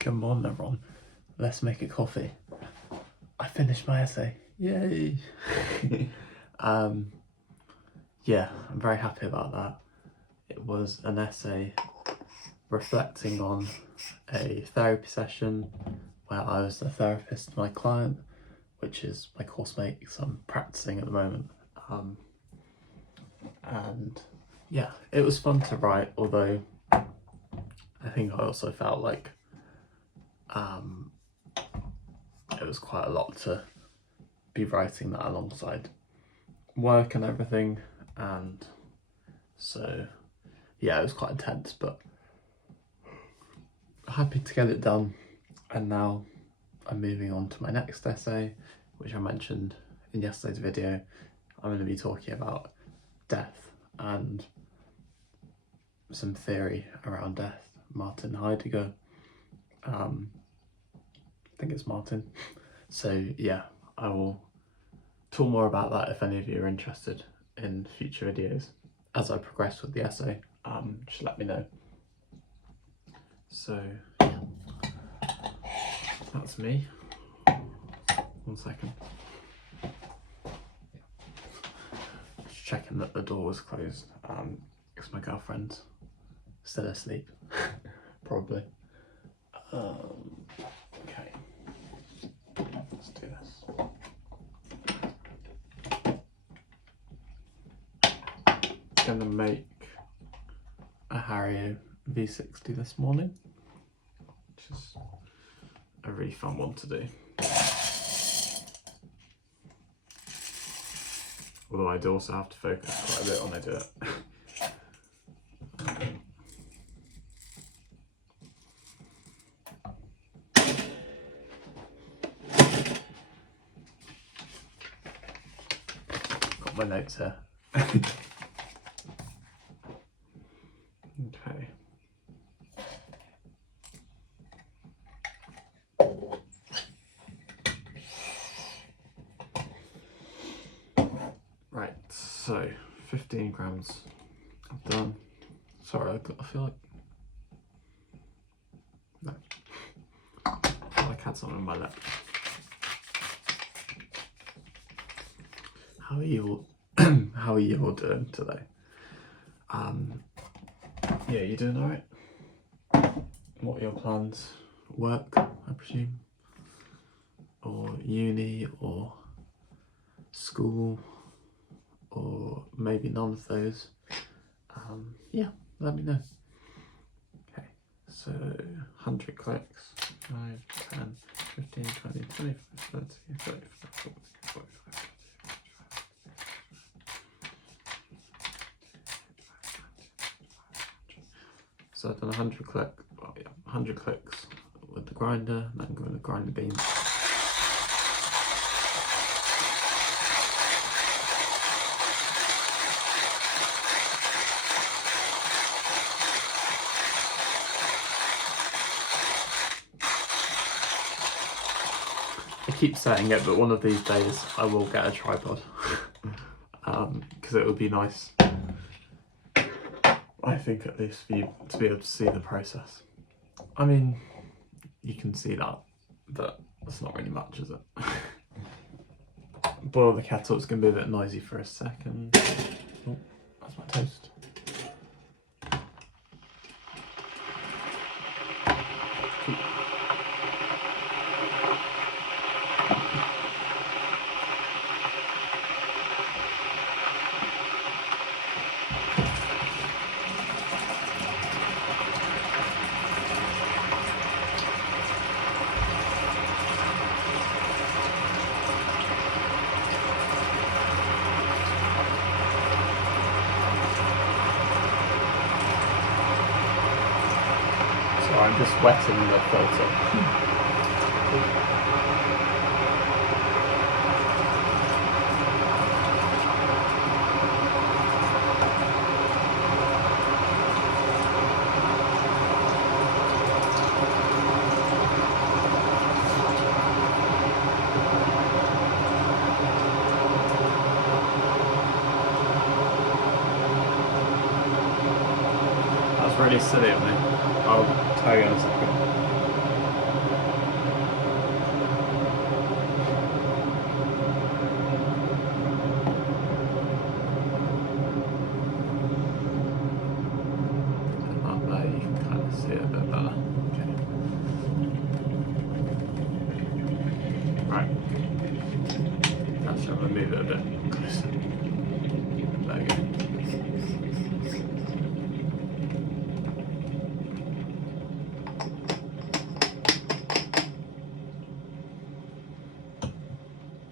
Good morning, everyone. Let's make a coffee. I finished my essay. Yay! Yeah, I'm very happy about that. It was an essay reflecting on a therapy session where I was the therapist to my client, which is my course mate, because I'm practicing at the moment. And yeah, it was fun to write, although I think I also felt like it was quite a lot to be writing that alongside work and everything, and so yeah, it was quite intense, but happy to get it done. And now I'm moving on to my next essay, which I mentioned in yesterday's video. I'm going to be talking about death and some theory around death. Martin Heidegger, I think it's Martin. So yeah, I will talk more about that if any of you are interested in future videos. As I progress with the essay, just let me know. So yeah, that's me. 1 second. Just checking that the door was closed, because my girlfriend's still asleep, probably. Okay, let's do this. Gonna make a Hario V60 this morning, which is a really fun one to do. Although I do also have to focus quite a bit when I do it. Got my notes here. Okay. Right, so 15 grams I've done. Sorry, I feel like no. I feel like I had something in my lip. How are you all how are you all doing today? Yeah, you doing alright? What are your plans? Work, I presume? Or uni, or school, or maybe none of those? Yeah, let me know. Okay, so 100 clicks, 5, 10, 15, 20, 25, 30, 35, 40, 45. So I've done 100 clicks, well, yeah, 100 clicks with the grinder, and then I'm going to grind the beans. I keep saying it, but one of these days I will get a tripod, because it would be nice, I think, at least for you to be able to see the process. I mean, you can see that, but that's not really much, is it? Boil the kettle, it's going to be a bit noisy for a second. Oh, that's my toast. I'm just wetting the filter. That's really silly of me. I'll tell you in a second. move it a bit closer. There we go.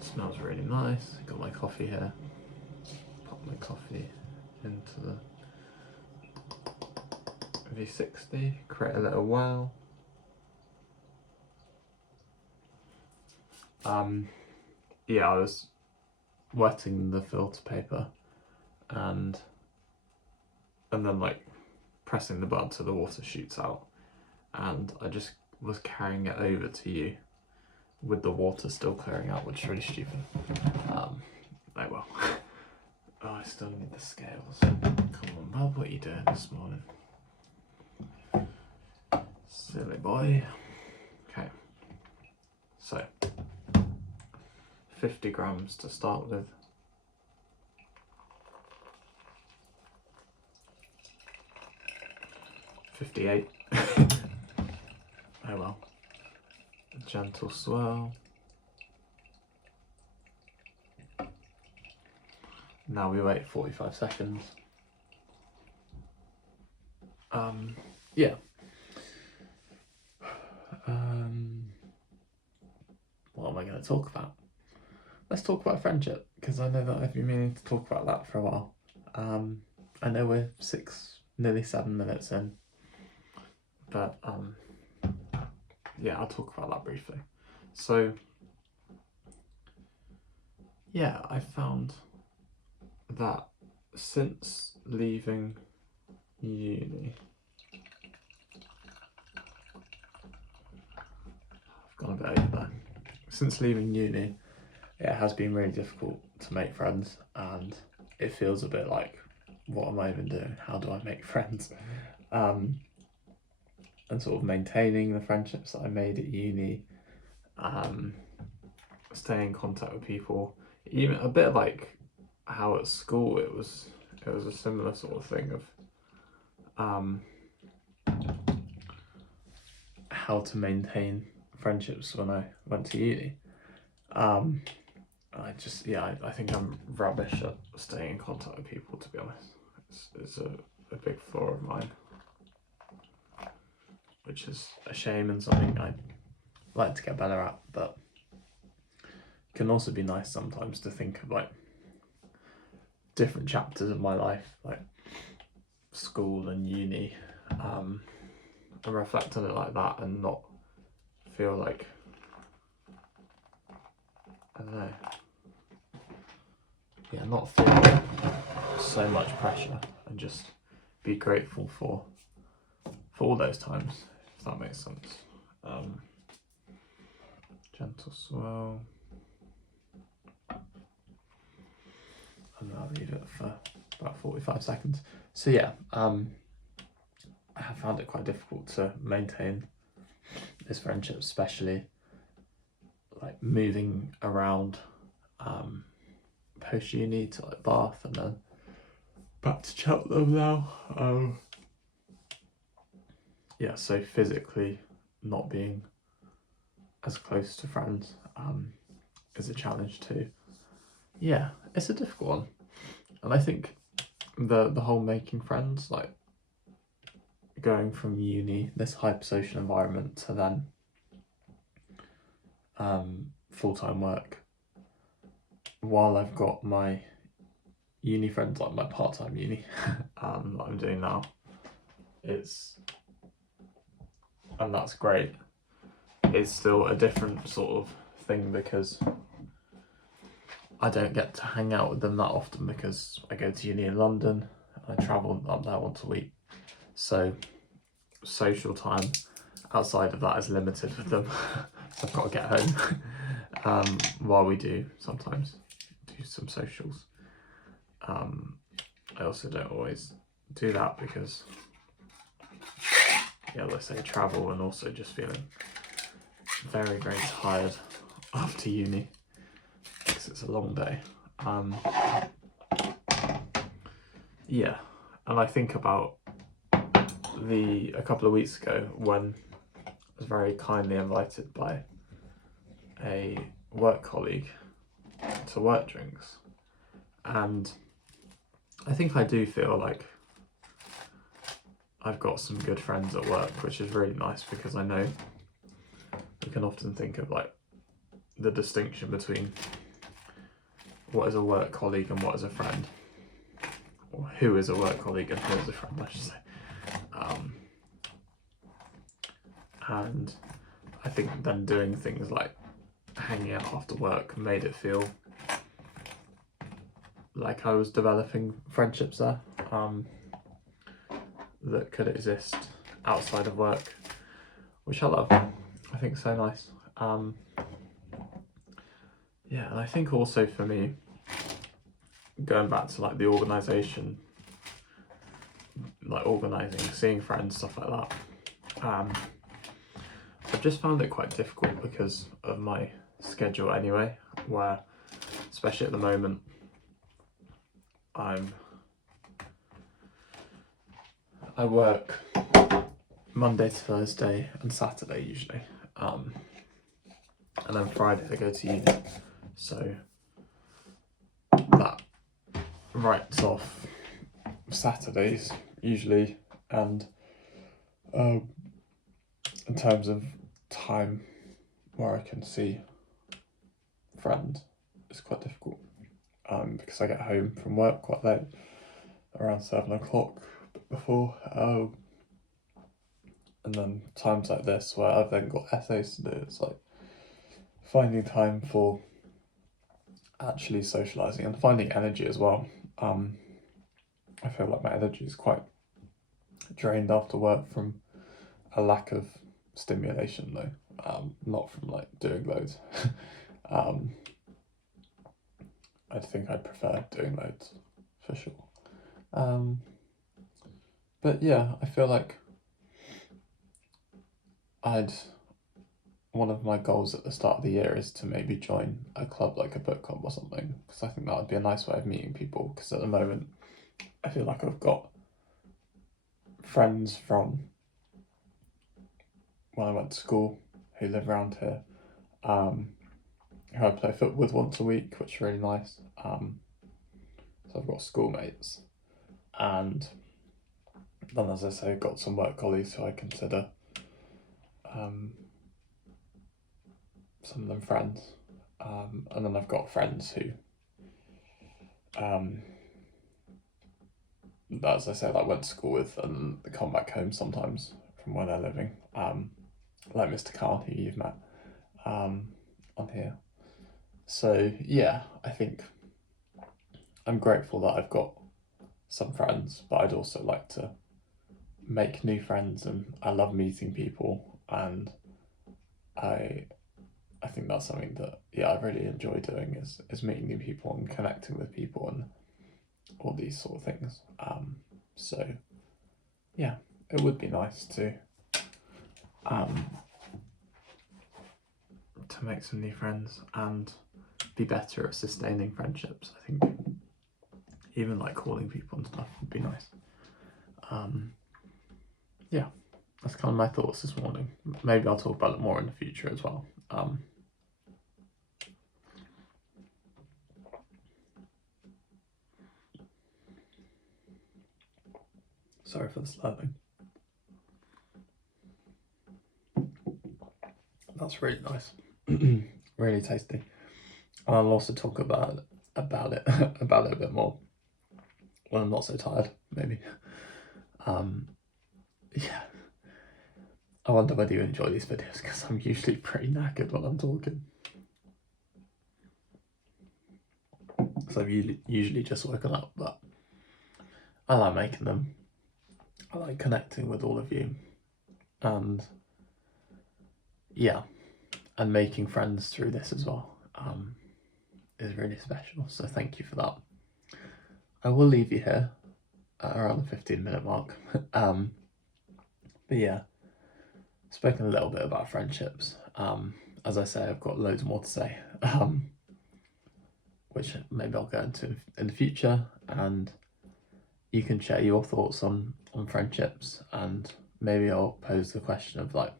Smells really nice. Got my coffee here. Pop my coffee into the V60, create a little wow. Yeah, I was wetting the filter paper and then like pressing the button so the water shoots out, and I just was carrying it over to you with the water still clearing out, which is really stupid. Oh well. Oh, I still need the scales. Come on, bub, what are you doing this morning? Silly boy. Okay, so 50 grams to start with. $58. Oh well. A gentle swirl. Now we wait 45 seconds. Yeah. What am I going to talk about? Let's talk about friendship, because I know that I've been meaning to talk about that for a while. I know we're nearly 7 minutes in, but yeah, I'll talk about that briefly. So yeah, I found that since leaving uni, I've gone a bit over there. Since leaving uni, it has been really difficult to make friends, and it feels a bit like, what am I even doing? How do I make friends? And sort of maintaining the friendships that I made at uni, staying in contact with people, even a bit like how at school it was a similar sort of thing of how to maintain friendships when I went to uni. I think I'm rubbish at staying in contact with people, to be honest. It's a big flaw of mine, which is a shame and something I'd like to get better at, but it can also be nice sometimes to think of like different chapters of my life, like school and uni, and reflect on it like that and not feel like, I don't know, not feel so much pressure, and just be grateful for all those times, if that makes sense. Gentle swirl, and I'll leave it for about 45 seconds. So yeah, I have found it quite difficult to maintain this friendship, especially like moving around post uni to like Bath and then back to Cheltenham now. Yeah, so physically not being as close to friends is a challenge too. Yeah, it's a difficult one, and I think the whole making friends, like going from uni, this hypersocial environment, to then full-time work, while I've got my uni friends, like my part-time uni that I'm doing now, and that's great, it's still a different sort of thing, because I don't get to hang out with them that often because I go to uni in London and I travel up there once a week. So social time outside of that is limited with them. So I've got to get home while we do sometimes do some socials. I also don't always do that because, yeah, let's say travel, and also just feeling very, very tired after uni, because it's a long day. Yeah, and I think about a couple of weeks ago when I was very kindly invited by a work colleague to work drinks. And I think I do feel like I've got some good friends at work, which is really nice, because I know we can often think of like the distinction between what is a work colleague and what is a friend, or who is a work colleague and who is a friend, I should say. And I think then doing things like hanging out after work made it feel like I was developing friendships there, that could exist outside of work, which I love. I think it's so nice. Yeah, and I think also for me, going back to like the organisation, like organising, seeing friends, stuff like that, I've just found it quite difficult because of my schedule anyway, where, especially at the moment, I work Monday to Thursday and Saturday usually, and then Friday I go to uni, so that writes off Saturdays usually, and in terms of time where I can see friends, it's quite difficult, because I get home from work quite late, around 7 o'clock before, and then times like this where I've then got essays to do, it's like finding time for actually socialising and finding energy as well. I feel like my energy is quite drained after work from a lack of stimulation though, not from like doing loads. I think I'd prefer doing loads for sure. But yeah, I feel like one of my goals at the start of the year is to maybe join a club, like a book club or something, because I think that would be a nice way of meeting people, because at the moment I feel like I've got friends from when I went to school who live around here, who I play football with once a week, which is really nice. So I've got schoolmates, and then, as I say, I've got some work colleagues who I consider some of them friends, and then I've got friends who, as I said, I went to school with, and they come back home sometimes from where they're living, like Mr. Khan, who you've met on here. So yeah, I think I'm grateful that I've got some friends, but I'd also like to make new friends, and I love meeting people, and I think that's something that I really enjoy doing, is meeting new people and connecting with people and all these sort of things. So yeah, it would be nice to make some new friends and be better at sustaining friendships. I think even like calling people and stuff would be nice. Yeah, that's kind of my thoughts this morning. Maybe I'll talk about it more in the future as well. Sorry for the slurping. That's really nice. Really tasty. And I'll also talk about it a bit more when I'm not so tired, maybe. Yeah. I wonder whether you enjoy these videos, because I'm usually pretty knackered when I'm talking. So I've usually just woken up, but I like making them. I like connecting with all of you, and yeah, and making friends through this as well, is really special. So thank you for that. I will leave you here at around the 15-minute mark. But yeah, spoken a little bit about friendships. As I say, I've got loads more to say, which maybe I'll go into in the future, and you can share your thoughts on friendships, and maybe I'll pose the question of like,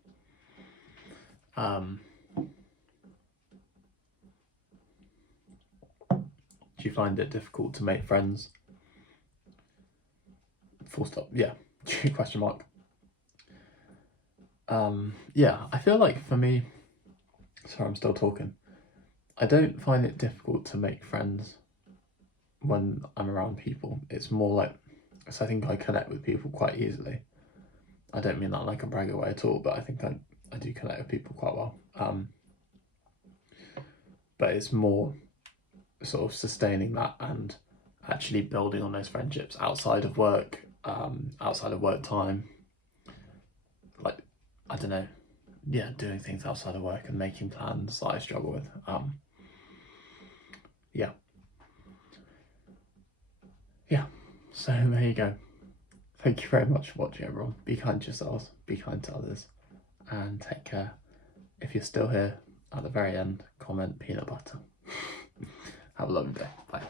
Do you find it difficult to make friends? Full stop. Yeah. Question mark. Yeah, I feel like for me, sorry, I'm still talking. I don't find it difficult to make friends when I'm around people. It's more like, so I think I connect with people quite easily. I don't mean that like a bragger way at all, but I think I do connect with people quite well. But it's more sort of sustaining that and actually building on those friendships outside of work time. Like, I don't know, yeah, doing things outside of work and making plans that I struggle with. Yeah. So there you go. Thank you very much for watching, everyone. Be kind to yourselves, be kind to others, and take care. If you're still here at the very end, comment peanut butter. Have a lovely day. Bye.